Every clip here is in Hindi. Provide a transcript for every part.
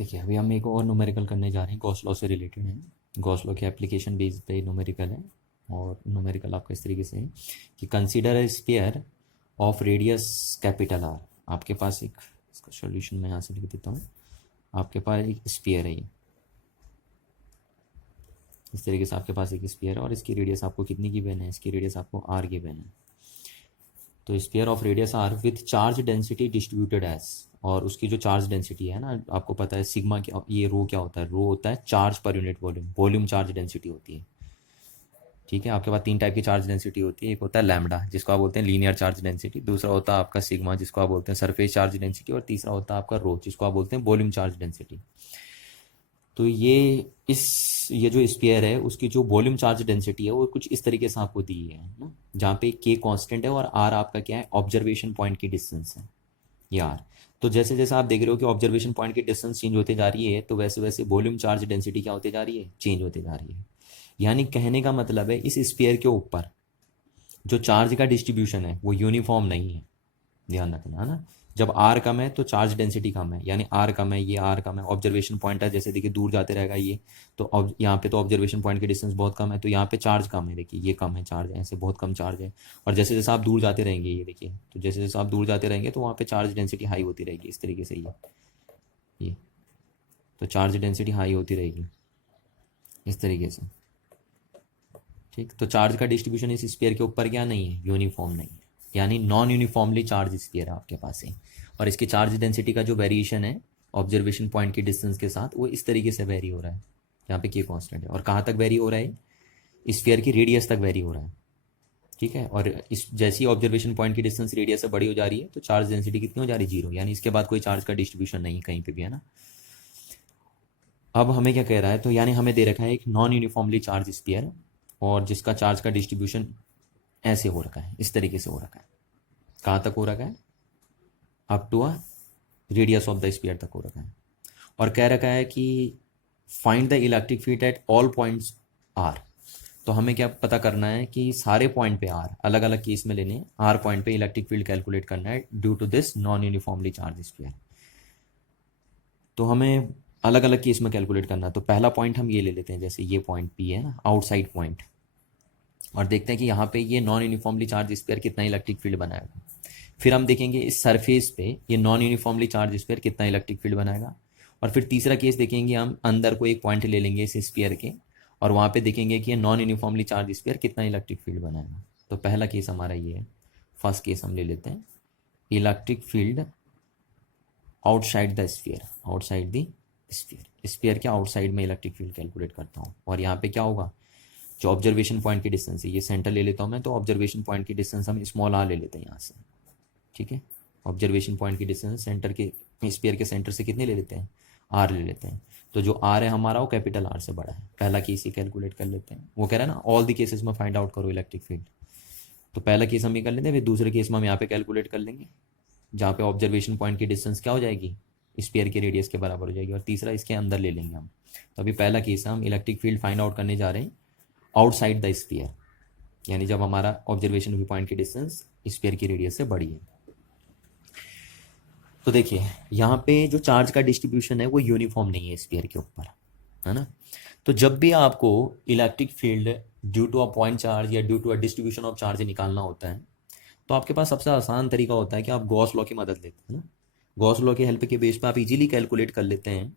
देखिए अभी हम एक और न्यूमेरिकल करने जा रहे हैं, गॉस लॉ से रिलेटेड है। गॉस लॉ की एप्लीकेशन बेस पे न्यूमेरिकल है। और न्यूमेरिकल आपका इस तरीके से है कि consider a sphere of radius capital R. आपके पास एक, इसका सॉल्यूशन मैं यहाँ से लिख देता हूँ। आपके पास एक स्फीयर है, ये इस तरीके से आपके पास एक स्फीयर है और इसकी रेडियस आपको कितनी गिवन है, इसकी रेडियस आपको आर गिवन है। तो sphere of radius R with charge density distributed as, और उसकी जो चार्ज डेंसिटी है ना, आपको पता है सिग्मा क्या, ये रो क्या होता है, रो होता है charge per unit volume, volume charge density होती है। ठीक है, आपके पास तीन टाइप की चार्ज डेंसिटी होती है। एक होता है लैम्डा जिसको आप बोलते हैं लीनियर चार्ज डेंसिटी, दूसरा होता है आपका सिग्मा जिसको आप बोलते हैं सरफेस चार्ज डेंसिटी, और तीसरा होता है आपका रो जिसको आप बोलते हैं वॉल्यूम चार्ज डेंसिटी। तो ये जो स्फीयर है उसकी जो वॉल्यूम चार्ज डेंसिटी है वो कुछ इस तरीके से आपको दी है ना, जहाँ पे के कांस्टेंट है और आर आपका क्या है, ऑब्जर्वेशन पॉइंट की डिस्टेंस है यार। तो जैसे जैसे आप देख रहे हो कि ऑब्जर्वेशन पॉइंट की डिस्टेंस चेंज होते जा रही है, तो वैसे वैसे वॉल्यूम चार्ज डेंसिटी क्या होती जा रही है, चेंज होती जा रही है। यानी कहने का मतलब है इस स्फीयर के ऊपर जो चार्ज का डिस्ट्रीब्यूशन है वो यूनिफॉर्म नहीं है, ध्यान रखना है ना। जब आर कम है तो चार्ज डेंसिटी कम है, यानी आर कम है, ये आर कम है, ऑब्जर्वेशन पॉइंट है, जैसे देखिए दूर जाते रहेगा ये, तो यहाँ पे तो ऑब्जर्वेशन पॉइंट की डिस्टेंस बहुत कम है, तो यहाँ पे चार्ज कम है, देखिए ये कम है चार्ज, ऐसे बहुत कम चार्ज है। और जैसे जैसे आप दूर जाते रहेंगे, ये देखिए, तो जैसे जैसे आप दूर जाते रहेंगे तो वहाँ पे चार्ज डेंसिटी हाई होती रहेगी, इस तरीके से ये तो चार्ज डेंसिटी हाई होती रहेगी इस तरीके से। ठीक, तो चार्ज का डिस्ट्रीब्यूशन इस स्फीयर के ऊपर क्या नहीं है, यूनिफॉर्म नहीं है, यानी नॉन यूनिफॉर्मली चार्ज स्फीयर है आपके पास है। और इसकी चार्ज डेंसिटी का जो वेरिएशन है ऑब्जर्वेशन पॉइंट की डिस्टेंस के साथ, वो इस तरीके से वेरी हो रहा है, यहाँ पे के कांस्टेंट है। और कहाँ तक वेरी हो रहा है, स्फीयर की रेडियस तक वेरी हो रहा है। ठीक है, और इस जैसी ऑब्जर्वेशन पॉइंट की डिस्टेंस रेडियस से बड़ी हो जा रही है तो चार्ज डेंसिटी कितनी हो जा रही है, जीरो, यानी इसके बाद कोई चार्ज का डिस्ट्रीब्यूशन नहीं कहीं पे भी, है ना। अब हमें क्या कह रहा है, तो यानी हमें दे रखा है एक नॉन यूनिफॉर्मली चार्ज स्फीयर, और जिसका चार्ज का डिस्ट्रीब्यूशन ऐसे हो रखा है, इस तरीके से हो रखा है। कहाँ तक हो रखा है, up to a radius of the sphere तक हो रखा है। और कह रखा है कि find the electric field at all points R. तो हमें क्या पता करना है कि सारे पॉइंट पे आर, अलग अलग केस में लेने, आर पॉइंट पे इलेक्ट्रिक फील्ड कैलकुलेट करना है due to this non uniformly charge sphere. तो हमें अलग अलग केस में कैलकुलेट करना है। तो पहला पॉइंट हम ये ले लेते हैं, जैसे ये पॉइंट पी है ना, आउटसाइड पॉइंट, और देखते हैं कि यहाँ पे ये नॉन यूनिफॉर्मली चार्ज स्फीयर कितना इलेक्ट्रिक फील्ड बनाएगा। फिर हम देखेंगे इस सरफेस पे ये नॉन यूनिफॉर्मली चार्ज स्फीयर कितना इलेक्ट्रिक फील्ड बनाएगा। और फिर तीसरा केस देखेंगे, हम अंदर को एक पॉइंट ले लेंगे इस स्फीयर के, और वहाँ पे देखेंगे कि ये नॉन यूनिफॉर्मली चार्ज स्फीयर कितना इलेक्ट्रिक फील्ड बनाएगा। तो पहला केस हमारा ये है, फर्स्ट केस हम ले लेते हैं, electric field outside the sphere, outside the sphere, sphere के आउटसाइड में इलेक्ट्रिक फील्ड कैलकुलेट करता हूँ। और यहाँ पे क्या होगा, जो ऑब्जर्वेशन पॉइंट की डिस्टेंस है, ये सेंटर ले लेता हूँ मैं, तो ऑब्जर्वेशन पॉइंट की डिस्टेंस हम स्मॉल आर ले लेते हैं यहाँ से। ठीक है, ऑब्जर्वेशन पॉइंट की डिस्टेंस सेंटर के, स्फीयर के सेंटर से कितनी ले लेते हैं, आर ले लेते हैं। तो जो आर है हमारा वो कैपिटल आर से बड़ा है। पहला केस ये कैलकुलेट कर लेते हैं, वो कह रहा है ना ऑल द केसेस में फाइंड आउट करो इलेक्ट्रिक फील्ड। तो पहला केस हम ये कर लेते हैं, फिर दूसरे केस में हम यहाँ पे कैलकुलेट कर लेंगे, जहाँ पे ऑब्जर्वेशन पॉइंट की डिस्टेंस क्या हो जाएगी, स्फीयर के रेडियस के बराबर हो जाएगी, और तीसरा इसके अंदर ले लेंगे हम। तो अभी पहला केस है, हम इलेक्ट्रिक फील्ड फाइंड आउट करने जा रहे हैं आउटसाइड द स्फीयर, यानी जब हमारा ऑब्जर्वेशन पॉइंट की डिस्टेंस स्फीयर की रेडियस से बड़ी है। तो देखिए यहाँ पे जो चार्ज का डिस्ट्रीब्यूशन है वो यूनिफॉर्म नहीं है स्फीयर के ऊपर, है ना। तो जब भी आपको electric field due to a point charge या due to a distribution of charge निकालना होता है, तो आपके पास सबसे आसान तरीका होता है कि आप गॉस लॉ की मदद लेते हैं ना। गॉस लॉ के हेल्प के बेस पे आप इजीली कैलकुलेट कर लेते हैं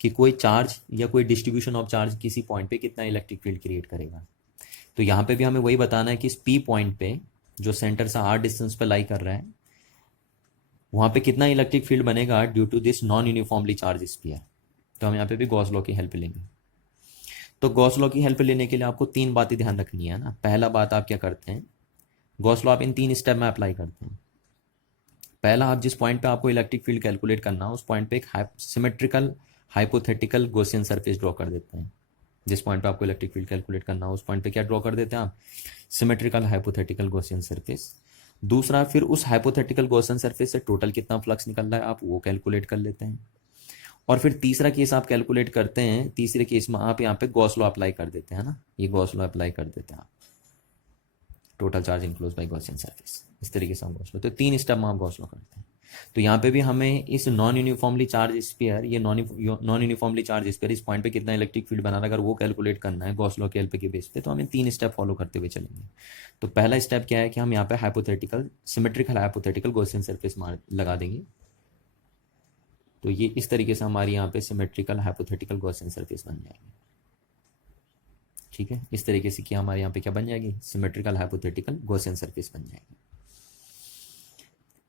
कि कोई चार्ज या कोई डिस्ट्रीब्यूशन ऑफ चार्ज किसी पॉइंट पे कितना इलेक्ट्रिक फील्ड क्रिएट करेगा। तो यहाँ पे भी हमें वही बताना है कि इस पी पॉइंट पे जो सेंटर से आर डिस्टेंस पे लाई कर रहा है, वहाँ पे कितना इलेक्ट्रिक फील्ड बनेगा due to this non uniformly charge sphere. तो हम यहाँ पे भी गॉस लॉ की हेल्प लेंगे। तो गॉस लॉ की हेल्प लेने के लिए आपको तीन बातें ध्यान रखनी है ना। पहला बात, आप क्या करते हैं, गॉस लॉ आप इन तीन स्टेप में अप्लाई करते हैं। पहला, आप जिस पॉइंट पे आपको इलेक्ट्रिक फील्ड कैलकुलेट करना हो उस पॉइंट पे एक symmetrical hypothetical Gaussian surface draw कर देते हैं। जिस पॉइंट पे आपको इलेक्ट्रिक फील्ड कैलकुलेट करना हो उस पॉइंट पे क्या ड्रॉ कर देते हैं आप, सिमेट्रिकल हाइपोथेटिकल गॉसियन सरफेस। दूसरा, फिर उस हाइपोथेटिकल गॉसियन सरफेस से टोटल कितना फ्लक्स निकल रहा है आप वो कैलकुलेट कर लेते हैं। और फिर तीसरा केस आप कैलकुलेट करते हैं, तीसरे केस में आप यहाँ पे गॉस लॉ अप्लाई कर देते हैं ना, ये गॉस लॉ अप्लाई कर देते हैं आप, total charge enclose by Gaussian surface, इस तरीके से हम गॉस लॉ, तो तीन स्टेप में आप गॉस लॉ करते हैं। तो यहाँ पे भी हमें इस नॉन यूनिफॉर्मली चार्ज स्फीयर, ये नॉन यूनिफॉर्मली चार्ज स्फीयर इस पॉइंट पे कितना इलेक्ट्रिक फील्ड बना रहा है, अगर वो कैलकुलेट करना है गॉस लॉ के एलपी के बेस पे, तो हमें 3 स्टेप फॉलो करते हुए चलेंगे। तो पहला स्टेप क्या है कि हम यहाँ पे hypothetical symmetrical hypothetical Gaussian surface लगा देंगे। तो ये इस तरीके से हमारी यहाँ पे सिमेट्रिकल हाइपोथेटिकल गॉसियन सरफेस बन जाएगी। ठीक है, इस तरीके से कि हमारे यहाँ पे क्या बन जाएगी, सिमेट्रिकल हाइपोथेटिकल गॉसियन सरफेस बन जाएगी।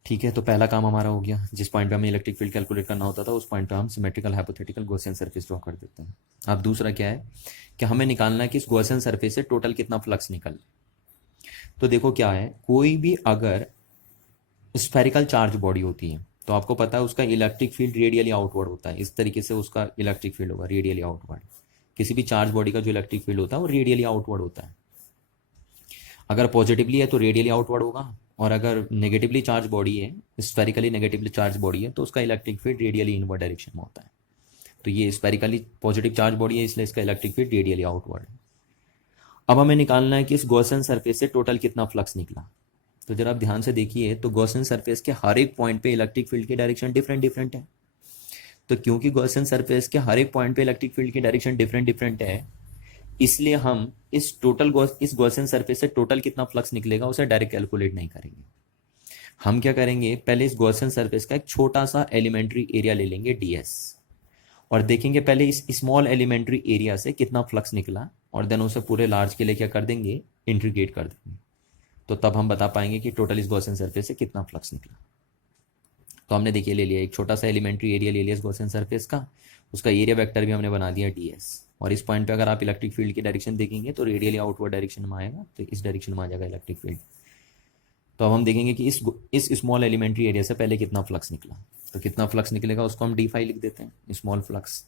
ठीक है, तो पहला काम हमारा हो गया। जिस पॉइंट पे हमें इलेक्ट्रिक फील्ड कैलकुलेट करना होता था उस पॉइंट पे हम symmetrical hypothetical Gaussian surface draw कर देते हैं। अब दूसरा क्या है कि हमें निकालना है कि इस गॉसियन सरफेस से टोटल कितना फ्लक्स निकल। तो देखो क्या है, कोई भी अगर स्फेरिकल चार्ज बॉडी होती है तो आपको पता है उसका इलेक्ट्रिक फील्ड रेडियली आउटवर्ड होता है। इस तरीके से उसका इलेक्ट्रिक फील्ड होगा रेडियली आउटवर्ड। किसी भी चार्ज बॉडी का जो इलेक्ट्रिक फील्ड होता है वो रेडियली आउटवर्ड होता है। अगर पॉजिटिवली है तो रेडियली आउटवर्ड होगा, और अगर नेगेटिवली चार्ज बॉडी है, स्फेरिकली नेगेटिवली चार्ज बॉडी है, तो उसका electric field radially inward direction में होता है। तो ये स्फेरिकली पॉजिटिव चार्ज बॉडी है इसलिए इसका इलेक्ट्रिक फील्ड रेडियली आउटवर्ड है। अब हमें निकालना है कि इस गॉसियन सरफेस से टोटल कितना फ्लक्स निकला। तो जरा आप ध्यान से देखिए, तो गॉसियन सरफेस के हर एक पॉइंट पे इलेक्ट्रिक फील्ड की डायरेक्शन डिफरेंट डिफरेंट है। तो क्योंकि गॉसियन सरफेस के हर एक पॉइंट पे इलेक्ट्रिक फील्ड की डायरेक्शन डिफरेंट डिफरेंट है, इसलिए हम इस गॉसियन सरफेस से टोटल कितना फ्लक्स निकलेगा उसे डायरेक्ट कैलकुलेट नहीं करेंगे। हम क्या करेंगे, पहले इस गॉसियन सरफेस का एक छोटा सा एलिमेंट्री एरिया ले लेंगे ds, और देखेंगे पहले इस स्मॉल एलिमेंट्री एरिया से कितना फ्लक्स निकला, और देन उसे पूरे लार्ज के लिए क्या कर देंगे, इंटीग्रेट कर देंगे। तो तब हम बता पाएंगे कि टोटल इस गॉसियन सरफेस से कितना फ्लक्स निकला। तो हमने देखिए ले लिया एक छोटा सा एलिमेंट्री एरिया ले लिया इस गॉसियन सरफेस का, उसका एरिया वेक्टर भी हमने बना दिया ds, और इस पॉइंट पे अगर आप इलेक्ट्रिक फील्ड की डायरेक्शन देखेंगे तो रेडियली आउटवर्ड डायरेक्शन में आएगा, तो इस डायरेक्शन में आ जाएगा इलेक्ट्रिक फील्ड। तो अब हम देखेंगे कि इस स्मॉल एलिमेंट्री एरिया से पहले कितना फ्लक्स निकला। तो कितना फ्लक्स निकलेगा उसको हम d5 लिख देते हैं। Small flux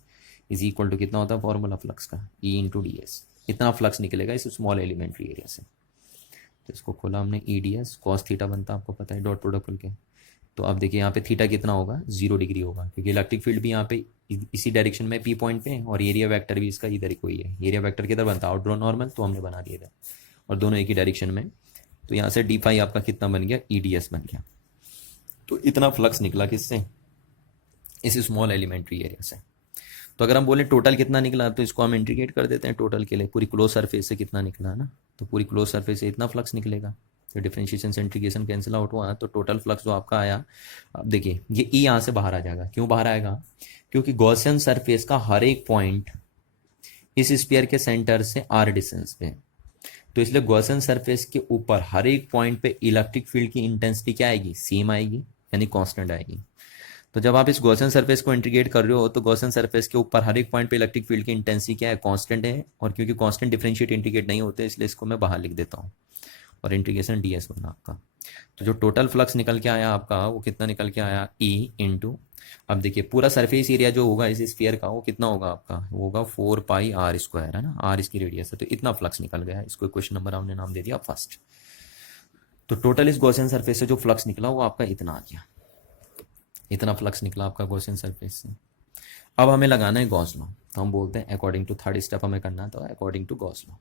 is equal to कितना होता है फॉर्मूला फ्लक्स का, E इंटू ds। इतना फ्लक्स निकलेगा इस स्मॉल एलिमेंट्री एरिया से। तो इसको खोला हमने, EDS कॉस थीटा बनता है, आपको पता है डॉट प्रोडक्ट खुल के। तो अब देखिए यहाँ पे थीटा कितना होगा, 0 डिग्री होगा, क्योंकि इलेक्ट्रिक फील्ड भी यहाँ पे इसी डायरेक्शन में P पॉइंट पे, और एरिया वेक्टर भी इसका इधर ही कोई है। एरिया वेक्टर किधर बनता है, आउटड्रॉ नॉर्मल, तो हमने बना दिया था, और दोनों एक ही डायरेक्शन में। तो यहाँ से d5 आपका कितना बन गया, EDS बन गया। तो इतना फ्लक्स निकला किससे, इस स्मॉल एलिमेंट्री एरिया से। तो अगर हम बोले टोटल कितना निकला, तो इसको हम इंटीग्रेट कर देते हैं टोटल के लिए, पूरी क्लोज सरफेस से कितना निकला है ना, तो पूरी क्लोज सरफेस से इतना फ्लक्स निकलेगा। तो डिफरेंशिएशन से इंटीग्रेशन कैंसिल आउट हुआ, तो टोटल फ्लक्स जो आपका आया, अब देखिए ये E यहाँ से बाहर आ जाएगा। क्यों बाहर आएगा, क्योंकि गॉसियन सरफेस का हर एक पॉइंट इस स्फीयर के सेंटर से r डिस्टेंस पे, तो इसलिए गॉसियन सरफेस के ऊपर हर एक पॉइंट पे इलेक्ट्रिक फील्ड की इंटेंसिटी क्या आएगी, सेम आएगी, यानी कांस्टेंट आएगी। तो जब आप इस गॉसियन सरफेस को इंटीग्रेट कर रहे हो तो गॉसियन सरफेस के ऊपर हर एक पॉइंट पे इलेक्ट्रिक फील्ड की इंटेंसिटी क्या है, कांस्टेंट है। और क्योंकि कांस्टेंट डिफरेंशिएट इंटीग्रेट नहीं होते इसलिए इसको मैं बाहर लिख देता हूँ, और इंटीग्रेशन ds बना आपका। तो जो टोटल फ्लक्स निकल के आया आपका वो कितना निकल के आया, E इंटू, अब देखिए पूरा सरफेस एरिया जो होगा इस स्फीयर का वो कितना होगा आपका, वो होगा 4 पाई r स्क्वायर, है ना, r इसकी रेडियस है। तो इतना फ्लक्स निकल गया, इसको क्वेश्चन नंबर हमने नाम दे दिया फर्स्ट। तो टोटल इस गॉसियन सरफेस से जो फ्लक्स निकला वो आपका इतना आ गया, इतना फ्लक्स निकला आपका गॉसियन सरफेस से। अब हमें लगाना है गॉस लॉ, तो हम बोलते हैं अकॉर्डिंग टू, थर्ड स्टेप हमें करना था according to Gauss law.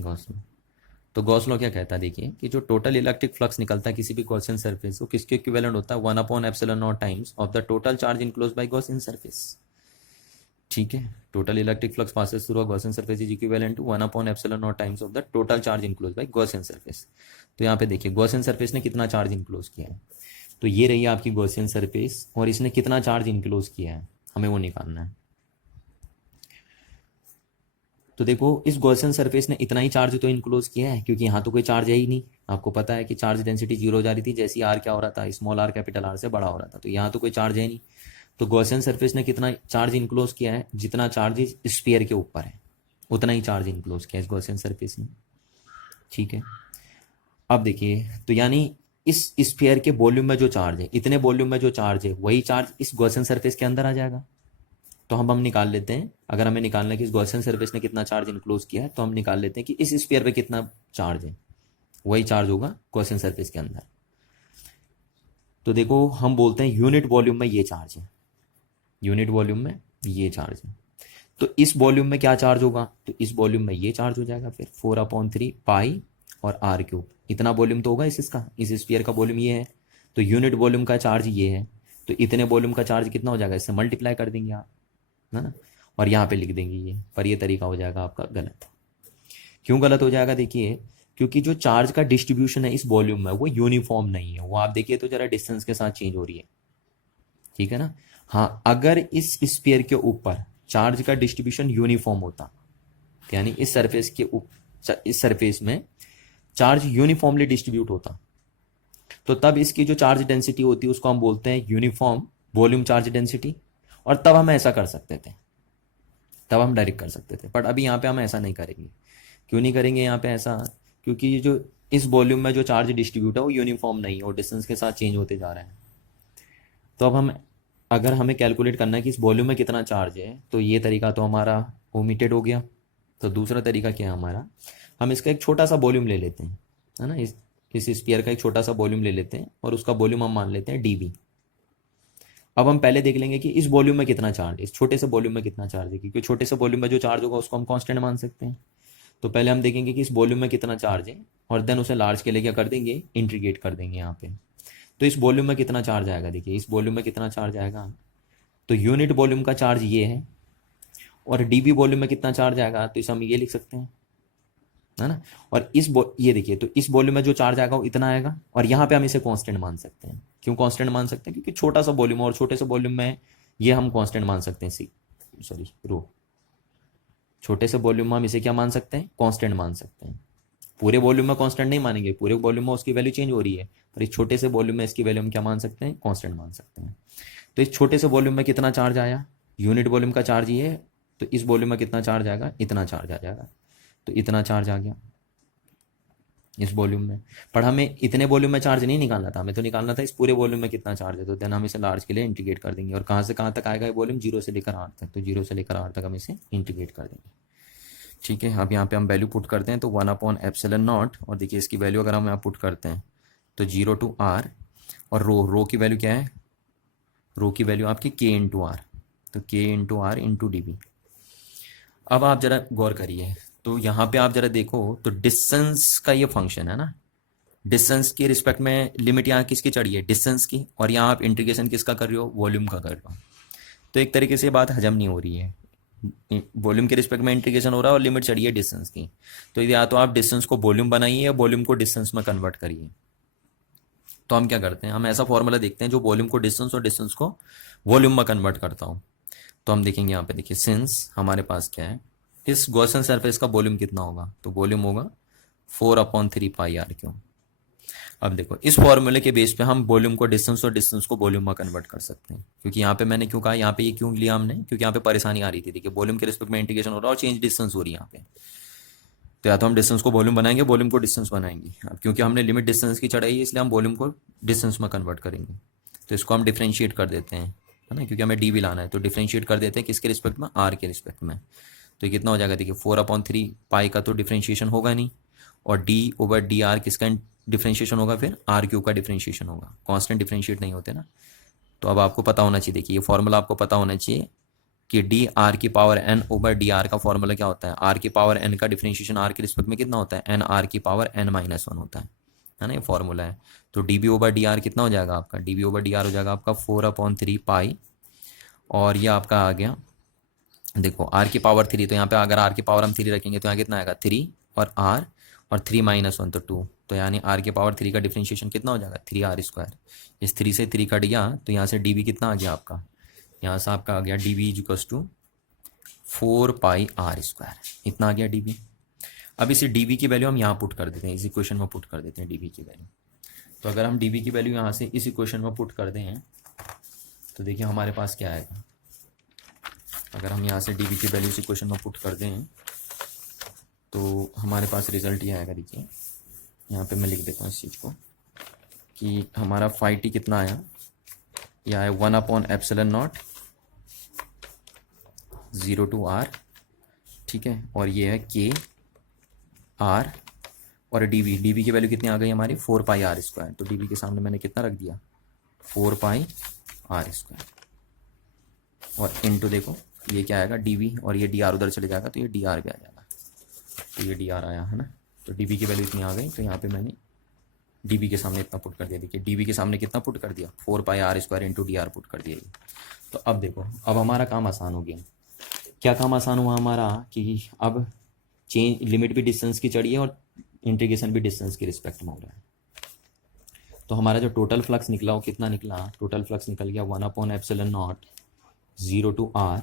Gauss law, तो गॉस लॉ क्या कहता है, देखिए कि जो टोटल इलेक्ट्रिक फ्लक्स निकलता है किसी भी गॉसियन सरफेस, वो किसके इक्विवेलेंट होता है, 1/ε0 times of the total charge enclosed by Gaussian surface. ठीक है, total electric flux passes through a Gaussian surface is equivalent to 1/ε0 times of the total charge enclosed by Gaussian surface. तो यहाँ पे देखिए गॉसियन सरफेस ने कितना चार्ज इनक्लोज किया है, तो ये रही आपकी गॉसियन सरफेस, और इसने कितना चार्ज इनक्लोज किया है हमें वो निकालना है। तो देखो इस गॉसियन सरफेस ने इतना ही चार्ज तो इनक्लोज किया है, क्योंकि यहाँ तो कोई चार्ज है ही नहीं। आपको पता है कि चार्ज डेंसिटी 0 हो जा रही थी जैसे आर क्या हो रहा था, स्मॉल r कैपिटल R से बड़ा हो रहा था, तो यहाँ तो कोई चार्ज है नहीं। तो गॉसियन सरफेस ने कितना चार्ज इनक्लोज किया है, जितना चार्ज इस स्फीयर के ऊपर है उतना ही चार्ज इनक्लोज किया इस गॉसियन सरफेस ने। ठीक है, अब देखिए तो यानी इस स्फीयर के वॉल्यूम में जो चार्ज है, इतने वॉल्यूम में जो चार्ज है वही चार्ज इस गॉसियन सरफेस के अंदर आ जाएगा। तो हम निकाल लेते हैं, अगर हमें निकालना है कि इस गॉसियन सरफेस ने कितना चार्ज इनक्लोज किया है, तो हम निकाल लेते हैं कि इस स्फीयर पे कितना चार्ज है, वही चार्ज होगा गॉसियन सरफेस के अंदर। तो देखो हम बोलते हैं यूनिट वॉल्यूम में ये चार्ज है, यूनिट वॉल्यूम में ये चार्ज है। तो इस वॉल्यूम में क्या चार्ज होगा, तो इस वॉल्यूम में ये चार्ज हो जाएगा फिर 4/3 पाई और r क्यूब, इतना वॉल्यूम तो होगा इसका, इस स्फीयर का वॉल्यूम ये है। तो यूनिट वॉल्यूम का चार्ज ये है, तो इतने वॉल्यूम का चार्ज कितना हो जाएगा, इससे मल्टीप्लाई कर देंगे आप, है ना, और यहाँ पे लिख देंगे ये, पर ये तरीका हो जाएगा आपका गलत। क्यों गलत हो जाएगा, देखिए क्योंकि जो चार्ज का डिस्ट्रीब्यूशन है इस वॉल्यूम में वो यूनिफॉर्म नहीं है, वो आप देखिए तो जरा डिस्टेंस के साथ चेंज हो रही है, ठीक है ना। हाँ, अगर इस स्फीयर के ऊपर चार्ज का डिस्ट्रीब्यूशन यूनिफॉर्म होता, यानी इस सरफेस के इस सरफेस में चार्ज यूनिफॉर्मली डिस्ट्रीब्यूट होता, तो तब इसकी जो चार्ज डेंसिटी होती है उसको हम बोलते हैं यूनिफॉर्म वॉल्यूम चार्ज डेंसिटी, और तब हम ऐसा कर सकते थे, तब हम डायरेक्ट कर सकते थे। बट अभी यहाँ पे हम ऐसा नहीं करेंगे। क्यों नहीं करेंगे यहाँ पे ऐसा, क्योंकि ये जो इस वॉल्यूम में जो चार्ज डिस्ट्रीब्यूट है वो यूनिफॉर्म नहीं है, और डिस्टेंस के साथ चेंज होते जा रहा है। तो अब हम, अगर हमें कैलकुलेट करना है कि इस वॉल्यूम में कितना चार्ज है, तो ये तरीका तो हमारा ओमिटेड हो गया। तो दूसरा तरीका क्या है हमारा, हम इसका एक छोटा सा वॉल्यूम ले लेते हैं, है ना, इस स्फीयर का एक छोटा सा वॉल्यूम ले लेते हैं और उसका वॉल्यूम हम मान लेते हैं dv। अब हम पहले देख लेंगे कि इस वॉल्यूम में कितना चार्ज है, इस छोटे से वॉल्यूम में कितना चार्ज है, क्योंकि छोटे से वॉल्यूम में जो चार्ज होगा उसको हम कांस्टेंट मान सकते हैं। तो पहले हम देखेंगे कि इस वॉल्यूम में कितना चार्ज है, और देन उसे लार्ज के लिए क्या कर देंगे, इंटीग्रेट कर देंगे यहाँ पे। तो इस वॉल्यूम में कितना चार्ज आएगा, देखिए इस वॉल्यूम में कितना चार्ज आएगा, तो यूनिट वॉल्यूम का चार्ज ये है, और डीवी वॉल्यूम में कितना चार्ज आएगा, तो इसे हम ये लिख सकते हैं, है ना। और ये देखिए, तो इस वॉल्यूम में जो चार्ज आएगा वो इतना आएगा, और यहाँ पे हम इसे कांस्टेंट मान सकते हैं। क्यों कांस्टेंट मान सकते हैं, क्योंकि छोटा सा वॉल्यूम और छोटे से वॉल्यूम में ये हम कांस्टेंट मान सकते हैं, रो, छोटे से वॉल्यूम में हम इसे क्या मान सकते हैं, कांस्टेंट मान सकते हैं। पूरे वॉल्यूम में कांस्टेंट नहीं मानेंगे, पूरे वॉल्यूम में उसकी वैल्यू चेंज हो रही है, पर इस छोटे से वॉल्यूम में इसकी वैल्यू हम क्या मान सकते हैं, कांस्टेंट मान सकते हैं। तो इस छोटे से वॉल्यूम में कितना चार्ज आया, यूनिट वॉल्यूम का चार्ज ये है, तो इस वॉल्यूम में कितना चार्ज आएगा, इतना चार्ज आ जाएगा, तो इतना चार्ज आ गया इस वॉल्यूम में। पर हमें इतने वॉल्यूम में चार्ज नहीं निकालना था, हमें तो निकालना था इस पूरे वॉल्यूम में कितना चार्ज है। तो देन हम इसे लार्ज के लिए इंटीग्रेट कर देंगे, और कहाँ से कहाँ तक आएगा ये वॉल्यूम, 0 से लेकर R तक, तो 0 से लेकर R तक हम इसे इंटीग्रेट कर देंगे, ठीक है। अब यहाँ पे हम वैल्यू पुट करते हैं, तो 1/ε0, और देखिए इसकी वैल्यू अगर हम यहाँ पुट करते हैं तो 0 to R, और रो की वैल्यू क्या है, रो की वैल्यू आपकी K × R, तो K × R × dV। अब आप जरा गौर करिए, तो यहाँ पे आप जरा देखो, तो डिस्टेंस का ये फंक्शन है ना, डिस्टेंस की रिस्पेक्ट में लिमिट यहाँ किसकी चढ़ी है, डिस्टेंस की, और यहाँ आप इंटीग्रेशन किसका कर रहे हो, वॉल्यूम का कर रहे हो। तो एक तरीके से बात हजम नहीं हो रही है, वॉल्यूम के रिस्पेक्ट में इंटीग्रेशन हो रहा है और लिमिट चढ़ी है डिस्टेंस की। तो या तो आप डिस्टेंस को वॉल्यूम बनाइए या वॉल्यूम को डिस्टेंस में कन्वर्ट करिए। तो हम क्या करते हैं, हम ऐसा फॉर्मूला देखते हैं जो वॉल्यूम को डिस्टेंस और डिस्टेंस को वॉल्यूम में कन्वर्ट करता हूँ। तो हम देखेंगे यहाँ पे, देखिए सिंस हमारे पास क्या है, इस गॉसियन सरफेस का वॉल्यूम कितना होगा, तो वॉल्यूम होगा 4/3 πr3। अब देखो इस फॉर्मूले के बेस पे हम वॉल्यूम को डिस्टेंस और डिस्टेंस को वॉल्यूम में कन्वर्ट कर सकते हैं, क्योंकि यहाँ पे मैंने क्यों कहा, यहाँ पे ये क्यों लिया हमने, क्योंकि यहाँ पे परेशानी आ रही थी, देखिए वॉल्यूम के रिस्पेक्ट में इंटीग्रेशन हो रहा है और चेंज डिस्टेंस हो रही है यहाँ पे। तो या तो हम डिस्टेंस को वॉल्यूम बनाएंगे, वॉल्यूम को डिस्टेंस बनाएंगे। अब क्योंकि हमने लिमिट डिस्टेंस की चढ़ाई है, इसलिए हम वॉल्यूम को डिस्टेंस में कन्वर्ट करेंगे। तो इसको हम डिफ्रेंशिएट कर देते हैं, है ना, क्योंकि हमें डी भी लाना है, तो डिफ्रेंशिएट कर देते हैं किसके रिस्पेक्ट में, आर के रिस्पेक्ट में। तो कितना हो जाएगा, देखिए 4/3 पाई का तो डिफ्रेंशिएशन होगा नहीं, और d/dr किसका डिफ्रेंशिएशन होगा, फिर r³ का डिफ्रेंशिएशन होगा, कांस्टेंट डिफ्रेंशिएट नहीं होते ना। तो अब आपको पता होना चाहिए, देखिए ये फॉर्मूला आपको पता होना चाहिए कि dr⁴n/dr का फॉर्मूला क्या होता है, r⁴n का डिफ्रेंशिएशन r के रिस्पेक्ट में कितना होता है, nr⁴n-1 होता है ना, ये फॉर्मूला है। तो dv/dr कितना हो जाएगा आपका, dv/dr हो जाएगा आपका 4/3 पाई, और ये आपका आ गया, देखो r⁴3, तो यहाँ पे अगर r⁴ हम 3 रखेंगे तो यहाँ कितना आएगा 3, और r और 3-1 तो 2, तो यानी r⁴3 का डिफ्रेंशिएशन कितना हो जाएगा 3r²। इस 3 से 3 कट गया, तो यहाँ से dv कितना आ गया आपका, यहाँ से आपका आ गया dv = 4 πr², इतना आ गया dv। अब इसी dv की वैल्यू हम यहाँ पुट कर देते हैं, इस इक्वेशन में पुट कर देते हैं dv की वैल्यू। तो अगर हम dv की वैल्यू यहाँ से इस इक्वेशन में पुट कर दें, तो देखिए हमारे पास क्या आएगा। अगर हम यहाँ से dv की वैल्यू इस इक्वेशन में पुट कर दें, तो हमारे पास रिजल्ट ये आएगा। देखिए यहाँ पे मैं लिख देता हूँ इस चीज़ को, कि हमारा φt कितना आया, यह है 1/ε0 0 to r, ठीक है, और ये है k r, और dv की वैल्यू कितनी आ गई हमारी 4 πr²। तो dv के सामने मैंने कितना रख दिया 4 πr², और इनटू देखो ये क्या आएगा dv, और ये dr उधर चले जाएगा तो ये dr भी आ जाएगा, तो ये dr आया है ना। तो dv की वैल्यू इतनी आ गई, तो यहाँ पे मैंने डीबी के सामने इतना पुट कर दिया। देखिए डीबी के सामने कितना पुट कर दिया, 4πr² into D R put कर दिया ये। तो अब देखो, अब हमारा काम आसान हो गया। क्या काम आसान हुआ हमारा कि अब चेंज लिमिट भी डिस्टेंस की चढ़ी है और इंटीग्रेशन भी डिस्टेंस के रिस्पेक्ट में हो रहा है। तो हमारा जो टोटल फ्लक्स निकला वो कितना निकला, टोटल फ्लक्स निकल गया 1/ε0 0 टू r,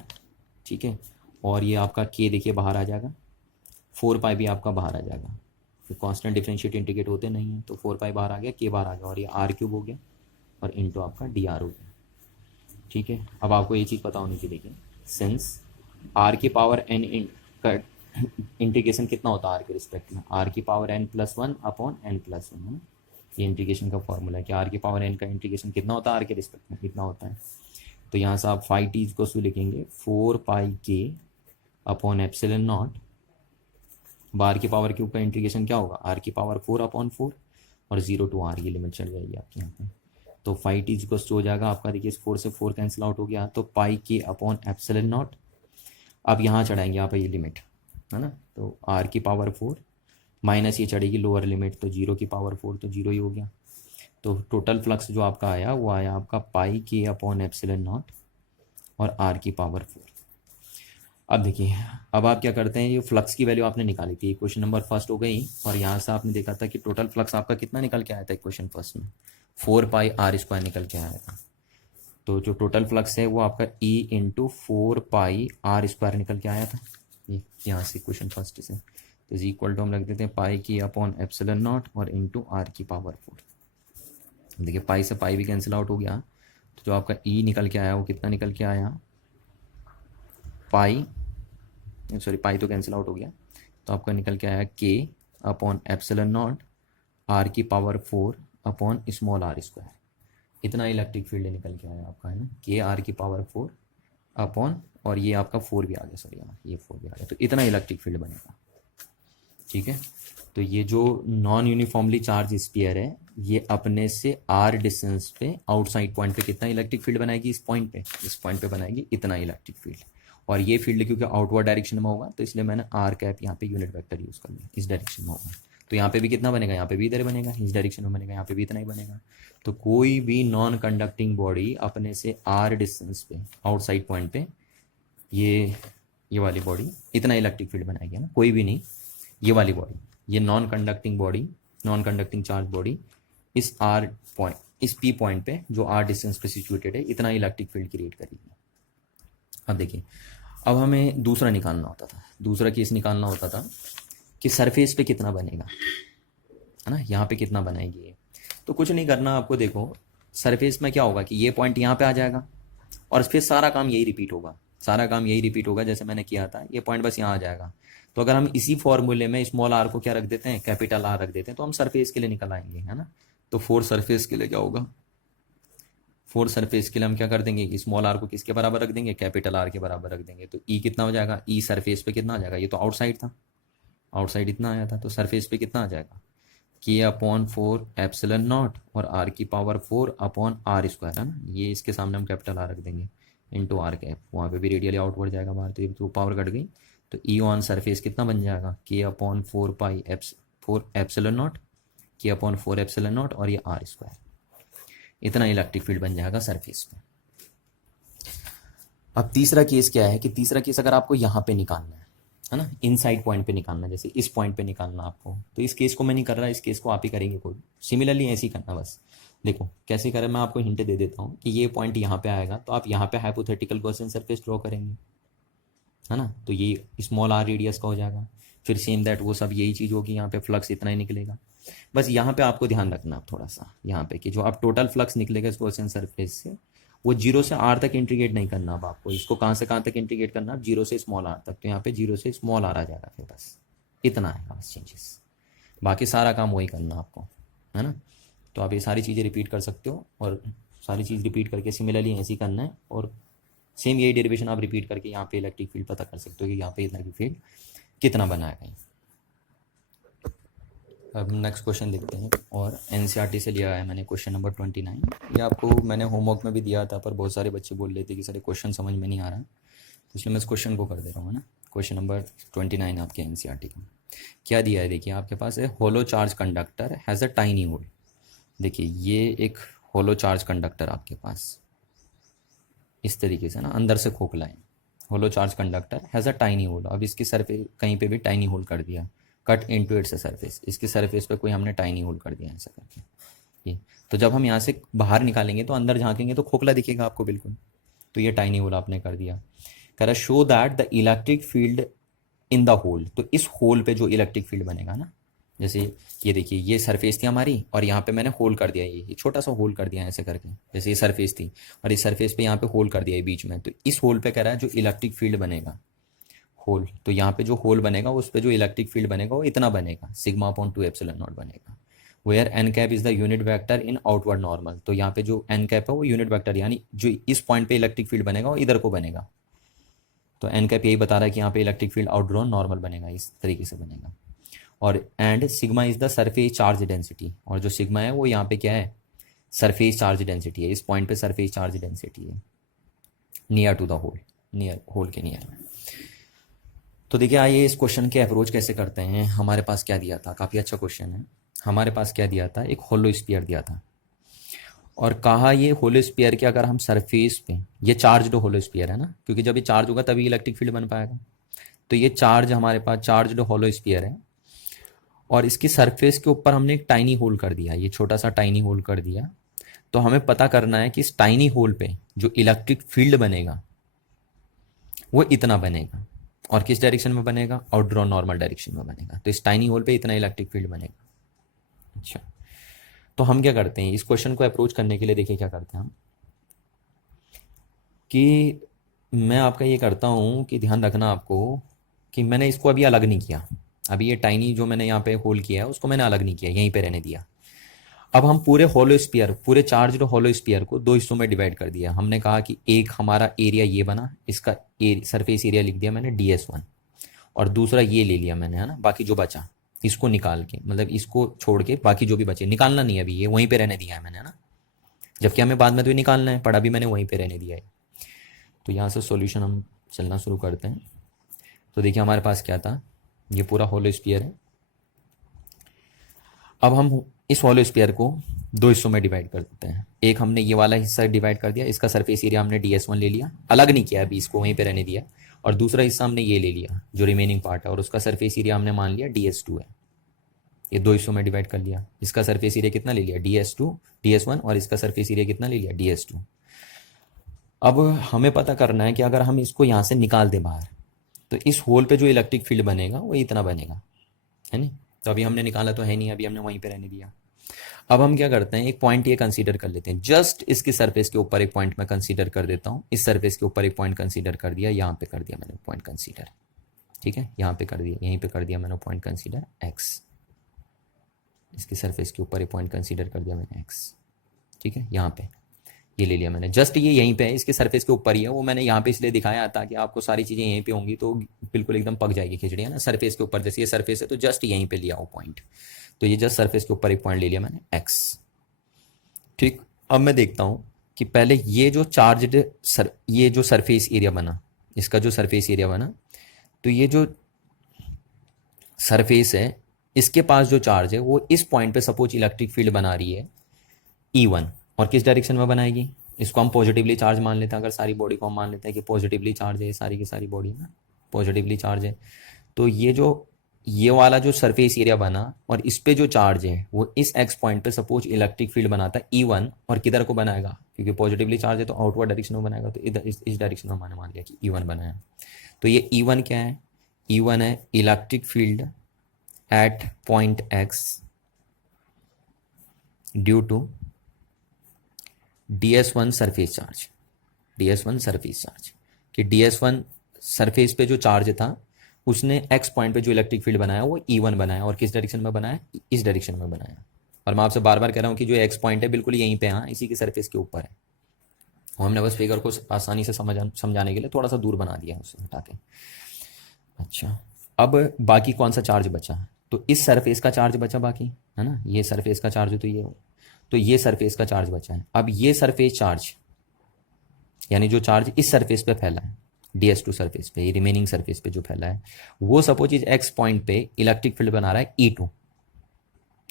ठीक है। और ये आपका k देखिए बाहर आ जाएगा, 4π भी आपका बाहर आ जाएगा। फिर कांस्टेंट डिफरेंशिएट इंटीग्रेट होते नहीं है, तो 4π बाहर आ गया, k बाहर आ गया, और ये r³ हो गया और इनटू आपका dr हो गया, ठीक है। अब आपको ये चीज़ पता होनी चाहिए, देखिए सिंस r की पावर n का इंटीग्रेशन कितना होता है r के रिस्पेक्ट में, r की पावर n+1/n+1 है ना। ये इंटीग्रेशन का फॉर्मूला है कि r की पावर n का इंटीग्रेशन कितना होता है r के रिस्पेक्ट में, कितना होता है। तो यहाँ से आप फाई टी को लिखेंगे 4πk/ε0। बार की पावर क्यूब का इंटीग्रेशन क्या होगा, r की पावर 4/4 और 0 टू r, ये लिमिट चल जाएगी आपके यहाँ पे। तो फाई टी हो जाएगा आपका, देखिए 4 से 4 कैंसिल आउट हो गया, तो πk/ε0। अब यहाँ चढ़ाएंगे आप ये लिमिट, है ना। तो r की पावर 4 माइनस ये चढ़ेगी लोअर लिमिट, तो 0 की पावर 4, तो 0 ही हो गया। तो टोटल फ्लक्स जो आपका आया वो आया आपका πk/ε0 और r की पावर 4। अब देखिए, अब आप क्या करते हैं, ये फ्लक्स की वैल्यू आपने निकाली थी, क्वेश्चन नंबर फर्स्ट हो गई, और यहाँ से आपने देखा था कि टोटल फ्लक्स आपका कितना निकल के आया था क्वेश्चन फर्स्ट में, 4πr² निकल के आया था। तो जो टोटल फ्लक्स है वो आपका E इंटू 4πr² निकल के आया था, ये यहाँ से क्वेश्चन फर्स्ट से। तो इक्वल टू हम रख देते हैं πk/ε0 और इंटू r की पावर 4। देखिए पाई से पाई भी कैंसिल आउट हो गया, तो जो आपका E निकल के आया वो कितना निकल के आया, पाई तो कैंसिल आउट हो गया, तो आपका निकल के आया k/ε0 r की पावर 4/r²। इतना इलेक्ट्रिक फील्ड निकल के आया आपका, है ना, k r की पावर 4 अपॉन, और ये आपका 4 भी आ गया, सॉरी ये 4 भी आ गया, तो इतना इलेक्ट्रिक फील्ड बनेगा, ठीक है। तो ये जो नॉन यूनिफॉर्मली चार्ज स्फीयर है, ये अपने से r डिस्टेंस पे आउटसाइड पॉइंट पे कितना इलेक्ट्रिक फील्ड बनाएगी, इस पॉइंट पे बनाएगी इतना इलेक्ट्रिक फील्ड। और ये फील्ड क्योंकि आउटवर्ड डायरेक्शन में होगा, तो इसलिए मैंने r कैप यहाँ पे यूनिट वेक्टर यूज़ कर लिया, इस डायरेक्शन में होगा। तो यहाँ पे भी कितना बनेगा, यहाँ पे भी इधर बनेगा, इस डायरेक्शन में बनेगा, यहाँ पे भी इतना ही बनेगा। तो कोई भी नॉन कंडक्टिंग बॉडी अपने से r डिस्टेंस पे आउटसाइड पॉइंट पे ये वाली बॉडी इतना इलेक्ट्रिक फील्ड बनाएगी, ना, कोई भी नहीं, ये वाली बॉडी, ये नॉन कंडक्टिंग चार्ज बॉडी इस r पॉइंट, इस p पॉइंट पे जो r डिस्टेंस पे सिचुएटेड है, इतना इलेक्ट्रिक फील्ड क्रिएट करेगी। अब देखिए, अब हमें दूसरा केस निकालना होता था कि सरफेस पे कितना बनेगा, है ना, यहाँ पे कितना बनाएगी ये। तो कुछ नहीं करना आपको, देखो सरफेस में क्या होगा कि ये पॉइंट यहाँ पे आ जाएगा और फिर सारा काम यही रिपीट होगा, जैसे मैंने किया था, ये पॉइंट बस यहाँ आ जाएगा। तो अगर हम इसी फॉर्मूले में स्मॉल r को क्या रख देते हैं, कैपिटल R रख देते हैं, तो हम सरफेस के लिए निकल आएंगे, है ना। तो फोर सरफेस के लिए क्या होगा, फोर सरफेस के लिए हम क्या कर देंगे कि स्मॉल r को किसके बराबर रख देंगे, कैपिटल R के बराबर रख देंगे। तो E कितना हो जाएगा, E सरफेस पे कितना आ जाएगा, ये तो आउटसाइड था, आउटसाइड इतना आया था, तो सरफेस पे कितना आ जाएगा, k/4ε0 और r की पावर 4/r², है ना। ये इसके सामने हम कैपिटल R रख देंगे इंटू r कैप, वहाँ पे भी रेडियली आउटवर्ड जाएगा बाहर, तो ये तो पावर कट गई। तो E ऑन सरफेस कितना बन जाएगा, k/4ε0 और ये r², इतना इलेक्ट्रिक फील्ड बन जाएगा सरफेस पे। अब तीसरा केस क्या है कि तीसरा केस अगर आपको यहाँ पे निकालना है ना, इनसाइड पॉइंट पे निकालना, जैसे इस पॉइंट पे निकालना आपको, तो इस केस को मैं नहीं कर रहा, इस केस को आप ही करेंगे कोई। सिमिलरली ऐसे ही करना, बस देखो कैसे करें, मैं आपको हिंट दे देता हूँ कि ये पॉइंट यहाँ पे आएगा, तो आप यहाँ पे हाइपोथेटिकल गॉसियन सरफेस ड्रॉ करेंगे, है ना। तो ये स्मॉल r रेडियस का हो जाएगा, फिर सेम दैट वो सब यही चीज़ होगी, यहाँ पे फ्लक्स इतना ही निकलेगा। बस यहाँ पे आपको ध्यान रखना थोड़ा सा, यहाँ पे कि जो आप टोटल फ्लक्स निकलेगा इस गॉसियन सरफेस से, वो 0 से r तक इंटीग्रेट नहीं करना। अब आपको इसको कहाँ से कहाँ तक इंटीग्रेट करना, अब 0 से स्मॉल r तक, तो यहाँ पे 0 से स्मॉल r आ जाएगा, फिर बस इतना आएगा बस चेंजेस, बाकी सारा काम वही करना आपको, है ना। तो आप ये सारी चीज़ें रिपीट कर सकते हो, और सारी चीज़ रिपीट करके सिमिलरली ऐसे ही करना है, और सेम यही डेरिवेशन आप रिपीट करके यहाँ पे इलेक्ट्रिक फील्ड पता कर सकते हो कि यहाँ पे इलेक्ट्रिक फील्ड कितना बनाएगा। अब नेक्स्ट क्वेश्चन देखते हैं, और एनसीईआरटी से लिया है मैंने क्वेश्चन नंबर 29। ये आपको मैंने होमवर्क में भी दिया था, पर बहुत सारे बच्चे बोल रहे थे कि सर क्वेश्चन समझ में नहीं आ रहा, तो इसलिए मैं इस क्वेश्चन को कर दे रहा हूँ, है ना। क्वेश्चन नंबर 29 आपके एनसीईआरटी का क्या दिया है, देखिए आपके पास है, hollow charge conductor has a tiny hole, देखिए ये एक होलो चार्ज कंडक्टर आपके पास इस तरीके से ना अंदर से खोखला है। Hollow charge conductor has a tiny hole. अब इसकी सरफेस कहीं पे भी टाइनी होल कर दिया, कट इनटू इट्स सरफेस, इसकी सरफेस पे कोई हमने टाइनी होल कर दिया ऐसा करके ये। तो जब हम यहाँ से बाहर निकालेंगे तो अंदर झांकेंगे तो खोखला दिखेगा आपको बिल्कुल। तो ये टाइनी होल आपने कर दिया। कह रहा show that the electric field in the hole, तो इस होल पे जो इलेक्ट्रिक फील्ड बनेगा ना, जैसे ये देखिए ये सरफेस थी हमारी और यहाँ पे मैंने होल कर दिया, ये छोटा सा होल कर दिया ऐसे करके, जैसे ये सरफेस थी और इस सरफेस पे यहाँ पे होल कर दिया है बीच में। तो इस होल पे कह रहा है जो इलेक्ट्रिक फील्ड बनेगा होल, तो यहाँ पे जो होल बनेगा उस पे जो इलेक्ट्रिक फील्ड बनेगा वो इतना बनेगा, सिग्मा अपॉन 2 एप्सिलॉन नॉट बनेगा। Where N cap is the unit vector in outward normal, तो यहाँ पे जो एन कैप है वो यूनिट वेक्टर, यानी जो इस पॉइंट पे इलेक्ट्रिक फील्ड बनेगा वो इधर को बनेगा। तो एन कैप यही बता रहा है कि यहाँ पे इलेक्ट्रिक फील्ड आउटड्रॉन नॉर्मल बनेगा, इस तरीके से बनेगा। और and sigma is the surface charge density, और जो सिग्मा है वो यहाँ पे क्या है, सरफेस चार्ज डेंसिटी है, इस पॉइंट पे सरफेस चार्ज डेंसिटी है near to the hole, near hole के नियर में। तो देखिए आइए इस क्वेश्चन के अप्रोच कैसे करते हैं। हमारे पास क्या दिया था, काफ़ी अच्छा क्वेश्चन है। हमारे पास क्या दिया था, एक होलो स्फीयर दिया था और कहा ये होलो स्फीयर के अगर हम सरफेस पे, ये चार्ज्ड होलो स्फीयर है ना, क्योंकि जब ये चार्ज होगा तभी इलेक्ट्रिक फील्ड बन पाएगा। तो ये चार्ज हमारे पास चार्ज्ड होलो स्फीयर है और इसकी सरफेस के ऊपर हमने एक टाइनी होल कर दिया, ये छोटा सा टाइनी होल कर दिया। तो हमें पता करना है कि इस टाइनी होल पे जो इलेक्ट्रिक फील्ड बनेगा वो इतना बनेगा, और किस डायरेक्शन में बनेगा, आउटड्रॉन नॉर्मल डायरेक्शन में बनेगा। तो इस टाइनी होल पे इतना इलेक्ट्रिक फील्ड बनेगा। अच्छा, तो हम क्या करते हैं इस क्वेश्चन को अप्रोच करने के लिए, देखिए क्या करते हैं हम, कि मैं आपका ये करता हूँ कि ध्यान रखना आपको कि मैंने इसको अभी अलग नहीं किया। अभी ये टाइनी जो मैंने यहाँ पे होल किया है उसको मैंने अलग नहीं किया, यहीं पे रहने दिया। अब हम पूरे होलो स्फीयर, पूरे चार्ज होलो स्फीयर को दो हिस्सों में डिवाइड कर दिया। हमने कहा कि एक हमारा एरिया ये बना, इसका सरफेस एरिया लिख दिया मैंने ds1, और दूसरा ये ले लिया मैंने, है ना। बाकी जो बचा इसको निकाल के, मतलब इसको छोड़ के बाकी जो भी बचे, निकालना नहीं है अभी, ये वहीं पे रहने दिया है मैंने, है ना। जबकि हमें बाद में तो ये निकालना है, पढ़ा भी मैंने वहीं पे रहने दिया है। तो यहाँ से सॉल्यूशन हम चलना शुरू करते हैं। तो देखिए हमारे पास क्या था, ये पूरा होलो स्फीयर है। अब हम इस होलो स्फीयर को दो हिस्सों में डिवाइड कर देते हैं। एक हमने ये वाला हिस्सा डिवाइड कर दिया, इसका सरफेस एरिया हमने ds1 ले लिया, अलग नहीं किया अभी, इसको वहीं पे रहने दिया। और दूसरा हिस्सा हमने ये ले लिया जो रिमेनिंग पार्ट है, और उसका सरफेस एरिया हमने मान लिया ds2 है। ये दो हिस्सों में डिवाइड कर लिया। इसका सरफेस एरिया कितना ले लिया, ds1, और इसका सरफेस एरिया कितना ले लिया, ds2। अब हमें पता करना है कि अगर हम इसको यहाँ से निकाल दें बाहर, तो इस होल पे जो इलेक्ट्रिक फील्ड बनेगा वो इतना बनेगा, है नहीं। तो अभी हमने निकाला तो है नहीं, अभी हमने वहीं पे रहने दिया। अब हम क्या करते हैं, एक पॉइंट ये कंसीडर कर लेते हैं, जस्ट इसकी सरफेस के ऊपर एक पॉइंट मैं कंसीडर कर देता हूँ। इस सरफेस के ऊपर एक पॉइंट कंसीडर कर दिया, यहाँ पे कर दिया मैंने पॉइंट कंसीडर, ठीक है, यहाँ पे कर दिया, यहीं पे कर दिया मैंने पॉइंट कंसीडर x। इसकी सरफेस के ऊपर एक पॉइंट कंसीडर कर दिया मैंने x, ठीक है। यहाँ पे ये ले लिया मैंने, जस्ट ये यहीं पे है, इसके सरफेस के ऊपर ही है। वो मैंने यहाँ पे इसलिए दिखाया ताकि आपको सारी चीज़ें यहीं पे होंगी तो बिल्कुल एकदम पक जाएगी खिचड़ी, है ना। सरफेस के ऊपर, जैसे ये सरफेस है तो जस्ट यहीं पे लिया वो पॉइंट, तो ये जस्ट सरफेस के ऊपर एक पॉइंट ले लिया मैंने x, ठीक। अब मैं देखता हूँ कि पहले ये जो चार्ज्ड ये जो सरफेस एरिया बना, इसका जो सरफेस एरिया बना, तो ये जो सरफेस है इसके पास जो चार्ज है वो इस पॉइंट पे सपोज इलेक्ट्रिक फील्ड बना रही है E1, और किस डायरेक्शन में बनाएगी, इसको हम पॉजिटिवली चार्ज मान लेते हैं। अगर सारी बॉडी को हम मान लेते हैं कि पॉजिटिवली चार्ज है, सारी की सारी बॉडी ना पॉजिटिवली चार्ज है, तो ये वाला जो सरफेस एरिया बना और इस पे जो चार्ज है वो इस x पॉइंट पे सपोज इलेक्ट्रिक फील्ड बनाता है E1, और किधर को बनाएगा, क्योंकि पॉजिटिवली चार्ज है तो आउटवर्ड डायरेक्शन में बनाएगा, तो इधर इस डायरेक्शन में मैंने मान लिया कि E1 बनाया। तो ये E1 क्या है, E1 है electric field at point x due to ds1 surface charge, ds1 surface charge, कि ds1 सरफेस पे जो चार्ज था उसने x पॉइंट पे जो इलेक्ट्रिक फील्ड बनाया वो E1 बनाया, और किस डायरेक्शन में बनाया, इस डायरेक्शन में बनाया। और मैं आपसे बार बार कह रहा हूँ कि जो x पॉइंट है बिल्कुल यहीं पे, हाँ, इसी के सरफेस के ऊपर है। और हमने बस फिगर को आसानी से समझाने के लिए थोड़ा सा दूर बना दिया उसे हटा के। अच्छा, अब बाकी कौन सा चार्ज बचा, तो इस सरफेस का चार्ज बचा बाकी, है ना। ये सरफेस का चार्ज तो ये सरफेस का चार्ज बचा है। अब ये सरफेस चार्ज, यानी जो चार्ज इस सरफेस पे फैला है ds2 सरफेस पे, ये रिमेनिंग सरफेस पे जो फैला है, वो सपोज इस x पॉइंट पे इलेक्ट्रिक फील्ड बना रहा है E2,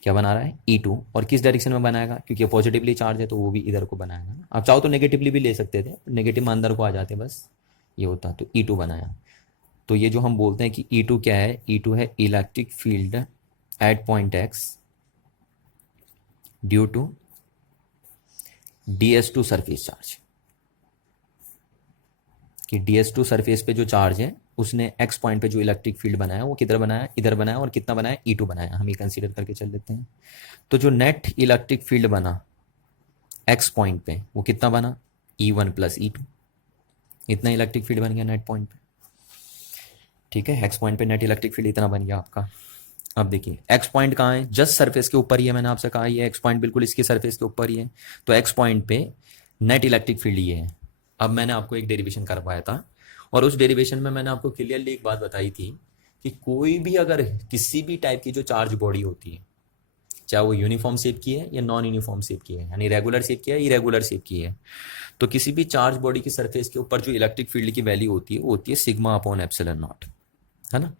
क्या बना रहा है, E2, और किस डायरेक्शन में बनाएगा, क्योंकि पॉजिटिवली चार्ज है तो वो भी इधर को बनाएगा ना। आप चाहो तो नेगेटिवली भी ले सकते थे, नेगेटिव में अंदर को आ जाते, बस ये होता, तो E2 बनाया। तो ये जो हम बोलते हैं कि E2 क्या है, E2 है electric field at point X due to DS2 surface charge, कि DS2 सरफेस पे जो चार्ज है उसने X पॉइंट पे जो इलेक्ट्रिक फील्ड बनाया वो किधर बनाया, इधर बनाया, और कितना बनाया, E2 बनाया। हम ये कंसीडर करके चल लेते हैं। तो जो नेट इलेक्ट्रिक फील्ड बना X पॉइंट पे वो कितना बना, E1 प्लस E2, इतना इलेक्ट्रिक फील्ड बन गया नेट पॉइंट पे। ठीक है, X पॉइंट पे नेट इलेक्ट्रिक फील्ड इतना बन गया आपका। अब देखिए X पॉइंट कहाँ है, जस्ट सरफेस के ऊपर ही है, मैंने आपसे कहा ये X पॉइंट बिल्कुल इसके सरफेस के ऊपर ही है। तो X पॉइंट पे नेट इलेक्ट्रिक फील्ड ये है। अब मैंने आपको एक डेरिवेशन करवाया था, और उस डेरिवेशन में मैंने आपको क्लियरली एक बात बताई थी कि कोई भी अगर किसी भी टाइप की जो चार्ज बॉडी होती है, चाहे वो यूनिफॉर्म शेप की है या नॉन यूनिफॉर्म शेप की है, यानी रेगुलर शेप की है, इरेगुलर शेप की है, तो किसी भी चार्ज बॉडी की सरफेस के ऊपर जो इलेक्ट्रिक फील्ड की वैल्यू होती है वो होती है सिग्मा अपॉन एप्सिलॉन नॉट, है ना।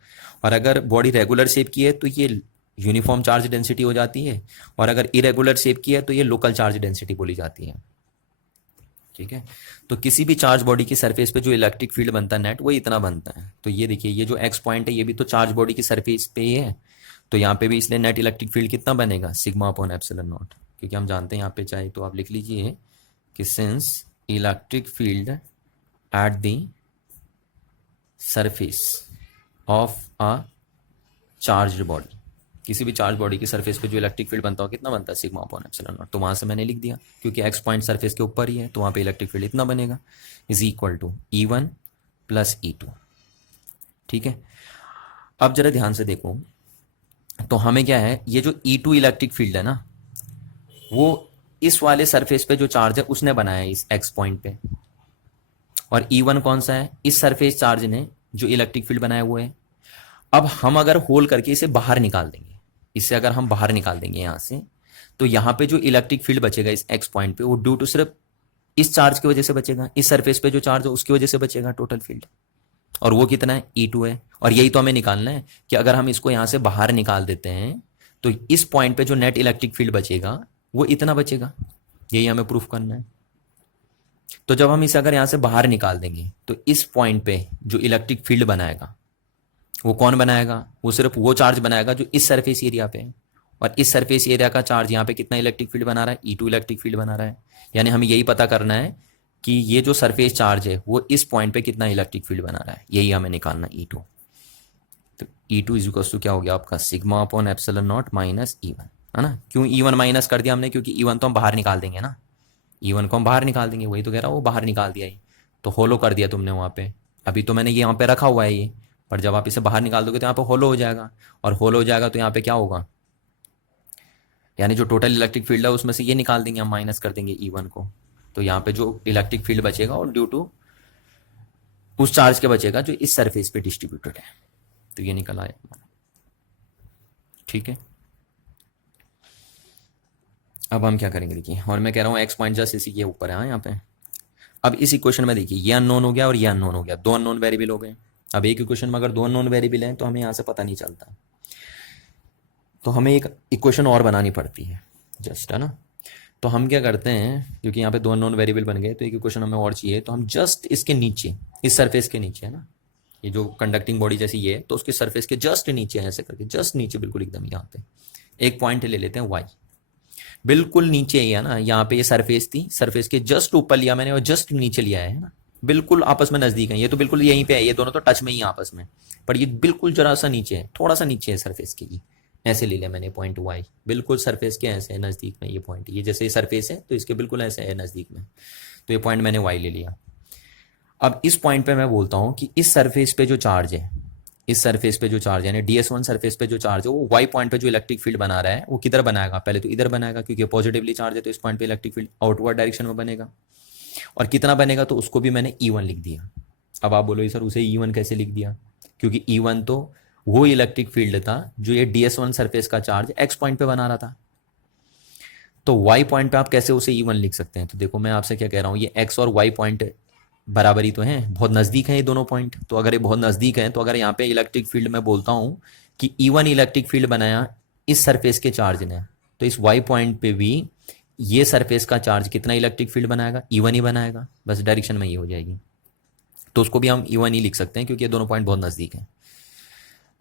और अगर बॉडी रेगुलर शेप की है तो ये यूनिफॉर्म चार्ज डेंसिटी हो जाती है, और अगर इरेगुलर शेप की है तो ये लोकल चार्ज डेंसिटी बोली जाती है। ठीक है, तो किसी भी चार्ज बॉडी की सरफेस पे जो इलेक्ट्रिक फील्ड बनता है नेट, वो इतना बनता है। तो ये देखिए, ये जो X पॉइंट है ये भी तो चार्ज बॉडी की सरफेस पे ही है, तो यहाँ पे भी इसलिए नेट इलेक्ट्रिक फील्ड कितना बनेगा, सिग्मा अपॉन एप्सिलॉन नॉट, क्योंकि हम जानते हैं यहाँ पे, चाहे तो आप लिख लीजिए कि since electric field at the surface of a charge body, किसी भी चार्ज बॉडी की सरफेस पे जो इलेक्ट्रिक फील्ड बनता हो कितना बनता है, सिग्मा अपॉन एप्सिलॉन नॉट। तो वहां से मैंने लिख दिया, क्योंकि X पॉइंट सरफेस के ऊपर ही है तो वहां पे इलेक्ट्रिक फील्ड इतना बनेगा, is equal to E1 plus E2। ठीक है, अब जरा ध्यान से देखो, तो हमें क्या है, ये जो E2 इलेक्ट्रिक फील्ड है ना, वो इस वाले सरफेस पे जो चार्ज है उसने बनाया है इस X पॉइंट पे, और E1 कौन सा है, इस सरफेस चार्ज ने जो इलेक्ट्रिक फील्ड बनाया हुआ है। अब हम अगर होल करके इसे बाहर निकाल देंगे, इससे अगर हम बाहर निकाल देंगे यहां से, तो यहां पे जो इलेक्ट्रिक फील्ड बचेगा इस X पॉइंट पे, वो ड्यू टू सिर्फ इस चार्ज की वजह से बचेगा, इस सरफेस पे जो चार्ज है उसकी वजह से बचेगा टोटल फील्ड, और वो कितना है, E2 है। और यही तो हमें निकालना है कि अगर हम इसको यहां से बाहर निकाल देते हैं तो इस पॉइंट पे जो नेट इलेक्ट्रिक फील्ड बचेगा वो इतना बचेगा, यही हमें प्रूफ करना है। तो जब हम इसे अगर यहां से बाहर निकाल देंगे तो इस पॉइंट पे जो इलेक्ट्रिक फील्ड बनाएगा वो कौन बनाएगा, वो सिर्फ वो चार्ज बनाएगा जो इस सरफेस एरिया पे है, और इस सरफेस एरिया का चार्ज यहाँ पे कितना इलेक्ट्रिक फील्ड बना रहा है, E2 इलेक्ट्रिक फील्ड बना रहा है। यानी हमें यही पता करना है कि ये जो सरफेस चार्ज है वो इस पॉइंट पे कितना इलेक्ट्रिक फील्ड बना रहा है, यही हमें निकालना है, E2। तो E2 इज इक्वल टू क्या हो गया आपका, sigma upon epsilon not minus E1, है ना। क्यों E1 माइनस कर दिया हमने, क्योंकि E1 तो हम बाहर निकाल देंगे ना, E1 को हम बाहर निकाल देंगे, वही तो कह रहा हूँ, वो बाहर निकाल दिया ही, तो होलो कर दिया तुमने वहाँ पे। अभी तो मैंने ये यहाँ पे रखा हुआ है ये, पर जब आप इसे बाहर निकाल दोगे तो यहाँ पे होलो हो जाएगा, और होलो हो जाएगा तो यहाँ पे क्या होगा, यानी जो टोटल इलेक्ट्रिक फील्ड है उसमें से ये निकाल देंगे हम, माइनस कर देंगे E1 को, तो यहाँ पे जो इलेक्ट्रिक फील्ड बचेगा और ड्यू टू उस चार्ज के बचेगा जो इस सरफेस पे डिस्ट्रीब्यूटेड है, तो ये निकल आया। ठीक है, अब हम क्या करेंगे देखिए, और मैं कह रहा हूँ X पॉइंट जस्ट इसी के ऊपर है यहाँ पे। अब इस इक्वेशन में देखिए, ये अननोन हो गया और ये अननोन हो गया, दो अननोन वेरिएबल हो गए। अब एक इक्वेशन में अगर दो अननोन वेरिएबल हैं तो हमें यहाँ से पता नहीं चलता, तो हमें एक इक्वेशन और बनानी पड़ती है जस्ट, है ना। तो हम क्या करते हैं, क्योंकि यहाँ पे दो अननोन वेरिएबल बन गए तो एक इक्वेशन हमें और चाहिए, तो हम जस्ट इसके नीचे, इस सरफेस के नीचे, है ना, ये जो कंडक्टिंग बॉडी जैसी ये है, तो उसके सरफेस के जस्ट नीचे ऐसे करके, जस्ट नीचे बिल्कुल एकदम यहाँ पे एक पॉइंट ले लेते हैं Y, बिल्कुल नीचे ही है ना, यहाँ पे ये सरफेस थी, सरफेस के जस्ट ऊपर लिया मैंने और जस्ट नीचे लिया है ना, बिल्कुल आपस में नजदीक है, ये तो बिल्कुल यहीं पे है, ये दोनों तो टच में ही आपस में, पर ये बिल्कुल जरा सा नीचे है, थोड़ा सा नीचे है सरफेस के, ऐसे ले लिया मैंने पॉइंट Y, बिल्कुल सरफेस के ऐसे है नजदीक में ये पॉइंट, ये जैसे सरफेस है तो इसके बिल्कुल ऐसे है नजदीक में, तो ये पॉइंट मैंने Y ले लिया। अब इस पॉइंट पे मैं बोलता हूं कि इस सरफेस पे जो चार्ज है, इस सरफेस पे जो चार्ज है, DS1 सरफेस पे जो चार्ज है, वो Y पॉइंट पे जो इलेक्ट्रिक फील्ड बना रहा है वो किधर बनाएगा, पहले तो इधर बनाएगा, क्योंकि पॉजिटिवली चार्ज है तो इस पॉइंट पे इलेक्ट्रिक फील्ड आउटवर्ड डायरेक्शन में बनेगा, और कितना बनेगा तो उसको भी मैंने E1 लिख दिया। अब आप बोलो सर उसे E1 कैसे लिख दिया, क्योंकि E1 तो वो इलेक्ट्रिक फील्ड था जो ये DS1 सरफेस का चार्ज X पॉइंट पे बना रहा था, तो Y पॉइंट पे आप कैसे उसे E1 लिख सकते हैं। तो देखो मैं आपसे क्या कह रहा हूँ, ये X और Y पॉइंट बराबर ही तो हैं, बहुत नजदीक हैं ये दोनों पॉइंट, तो अगर ये बहुत नजदीक हैं तो अगर यहाँ पे इलेक्ट्रिक फील्ड में बोलता हूँ कि E1 इलेक्ट्रिक फील्ड बनाया इस सरफेस के चार्ज ने, तो इस वाई पॉइंट पे भी ये सरफेस का चार्ज कितना इलेक्ट्रिक फील्ड बनाएगा, E1 ही बनाएगा, बस डायरेक्शन में ये हो जाएगी। तो उसको भी हम E1 ही लिख सकते हैं क्योंकि ये दोनों पॉइंट बहुत नज़दीक हैं।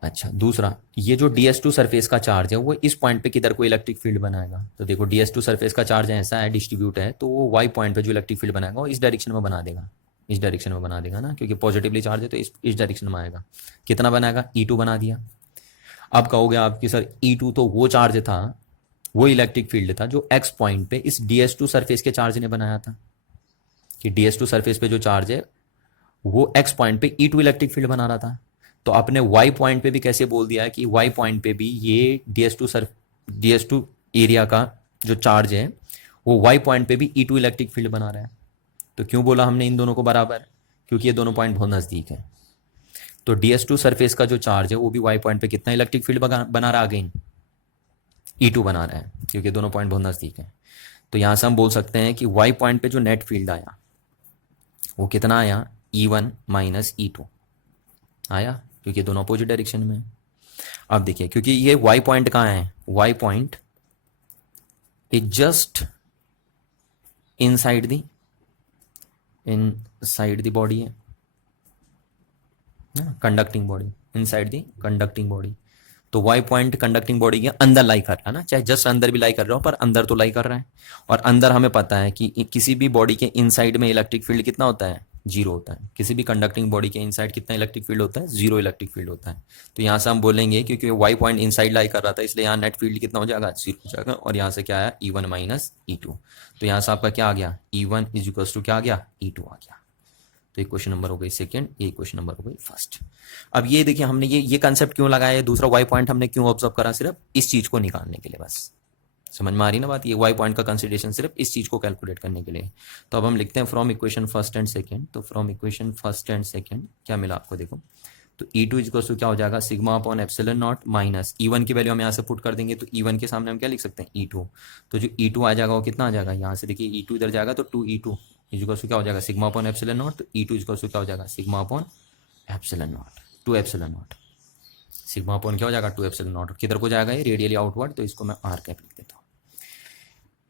अच्छा, दूसरा, ये जो DS2 सरफेस का चार्ज है वो इस पॉइंट पे किधर को इलेक्ट्रिक फील्ड बनाएगा, तो देखो DS2 सरफेस का चार्ज ऐसा है, डिस्ट्रीब्यूट है, तो वो वाई पॉइंट पे जो इलेक्ट्रिक फील्ड बनाएगा वो इस डायरेक्शन में बना देगा, इस डायरेक्शन में बना देगा ना, क्योंकि पॉजिटिवली चार्ज है तो इस डायरेक्शन में आएगा। कितना बनाएगा, E2 बना दिया। अब कहोगे आपकी सर E2 तो वो चार्ज था, वो इलेक्ट्रिक फील्ड था जो एक्स पॉइंट पे इस DS2 सरफेस के चार्ज ने बनाया था, कि DS2 सरफेस पे जो चार्ज है वो एक्स पॉइंट पे E2 इलेक्ट्रिक फील्ड बना रहा था। तो आपने वाई पॉइंट पे भी कैसे बोल दिया है कि वाई पॉइंट पे भी ये DS2 एरिया का जो चार्ज है वो वाई पॉइंट पे भी E2 इलेक्ट्रिक फील्ड बना रहा है। तो क्यों बोला हमने इन दोनों को बराबर, क्योंकि ये दोनों पॉइंट बहुत नज़दीक है। तो DS2 सरफेस का जो चार्ज है वो भी वाई पॉइंट पे कितना इलेक्ट्रिक फील्ड बना रहा है, अगेन E2 बना रहा है, क्योंकि दोनों पॉइंट बहुत नज़दीक है। तो यहाँ से हम बोल सकते हैं कि वाई पॉइंट पे जो नेट फील्ड आया वो कितना आया, E1 माइनस E2 आया, क्योंकि दोनों अपोजिट डायरेक्शन में है। अब देखिए, क्योंकि ये वाई पॉइंट कहाँ है, Y point is just inside the body है ना, conducting body, inside the conducting body. तो वाई पॉइंट कंडक्टिंग बॉडी के अंदर लाई कर रहा है ना, चाहे जस्ट अंदर भी लाई कर रहा हो, पर अंदर तो लाई कर रहा है। और अंदर हमें पता है कि किसी भी बॉडी के इनसाइड में इलेक्ट्रिक फील्ड कितना होता है, जीरो होता है। किसी भी कंडक्टिंग बॉडी के इनसाइड कितना इलेक्ट्रिक फील्ड होता है, जीरो इलेक्ट्रिक फील्ड होता है। तो यहाँ से हम बोलेंगे क्योंकि वाई पॉइंट इनसाइड लाई कर रहा था, इसलिए यहाँ नेट फील्ड कितना हो जाएगा, जीरो हो जाएगा। और यहाँ से क्या आया, E1 माइनस E2। तो यहाँ से आपका क्या आ गया, E1 इज इक्वल टू क्या आ गया, E2 आ गया। तो एक क्वेश्चन नंबर हो गई सेकंड, एक क्वेश्चन नंबर हो गई फर्स्ट। अब ये देखिए, हमने ये कंसेप्ट क्यों लगाया है, दूसरा वाई पॉइंट हमने क्यों ऑब्जर्व करा, सिर्फ इस चीज को निकालने के लिए, बस समझ में आ रही ना बात, ये वाई पॉइंट का कंसिडरेशन सिर्फ इस चीज को कैलकुलेट करने के लिए। तो अब हम लिखते हैं from equation first and second. तो from equation first and second क्या मिला आपको, देखो, तो E2 इक्वल टू क्या हो जाएगा, sigma upon epsilon not minus E1 की वैल्यू हम यहाँ से पुट कर देंगे, तो E1 के सामने हम क्या लिख सकते हैं, E2। तो जो E2 आ जाएगा वो कितना आ जाएगा, यहाँ से देखिए E2 इधर जाएगा तो 2E2 इक्वल टू क्या हो जाएगा, सिग्मा अपॉन एप्सिलॉन नॉट। तो E2 इक्वल टू क्या हो जाएगा, sigma upon epsilon not, 2 epsilon not. Sigma upon क्या हो जाएगा, 2 एप्सिलॉन नॉट। किधर को जाएगा ये, रेडियली आउटवर्ड, तो इसको मैं R कैप लिख देता हूँ।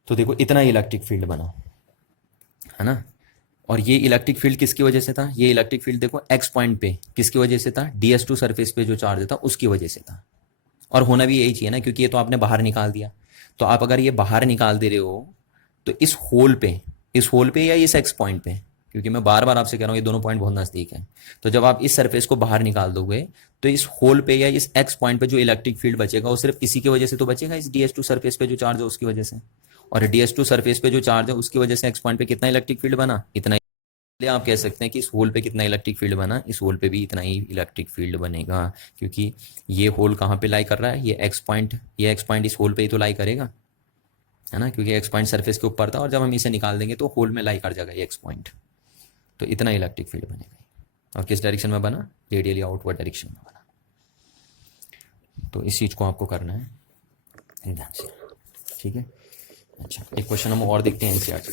तो देखो इतना इलेक्ट्रिक फील्ड बना है ना। और ये इलेक्ट्रिक फील्ड किसकी वजह से था, ये इलेक्ट्रिक फील्ड देखो एक्स पॉइंट पे किसकी वजह से था, DS2 सरफेस पे जो चार्ज था उसकी वजह से था। और होना भी यही चाहिए ना, क्योंकि ये तो आपने बाहर निकाल दिया। तो आप अगर ये बाहर निकाल दे रहे हो तो इस होल पे या इस एक्स पॉइंट पे, क्योंकि मैं बार बार आपसे कह रहा हूँ ये दोनों पॉइंट बहुत नज़दीक हैं। तो जब आप इस सरफेस को बाहर निकाल दोगे तो इस होल पे या इस एक्स पॉइंट पे जो इलेक्ट्रिक फील्ड बचेगा वो सिर्फ इसी की वजह से तो बचेगा, इस DS2 सरफेस पे जो चार्ज है उसकी वजह से। और DS2 सरफेस पे जो चार्ज है उसकी वजह से एक्स पॉइंट पे कितना इलेक्ट्रिक फील्ड बना, इतना। इसलिए आप कह सकते हैं कि इस होल पे कितना इलेक्ट्रिक फील्ड बना, इस होल पे भी इतना ही इलेक्ट्रिक फील्ड बनेगा, क्योंकि ये होल कहाँ पे लाई कर रहा है, ये एक्स पॉइंट इस होल पे ही तो लाई करेगा, है ना, क्योंकि एक्स पॉइंट सरफेस के ऊपर था और जब हम इसे निकाल देंगे तो होल में लाई कर जाएगा ये एक्स पॉइंट। तो इतना इलेक्ट्रिक फील्ड बनेगा। और किस डायरेक्शन में बना, रेडियली आउटवर्ड डायरेक्शन में बना। तो इस चीज़ को आपको करना है ध्यान से, ठीक है। अच्छा, एक क्वेश्चन हम और देखते हैं एनसीईआरटी।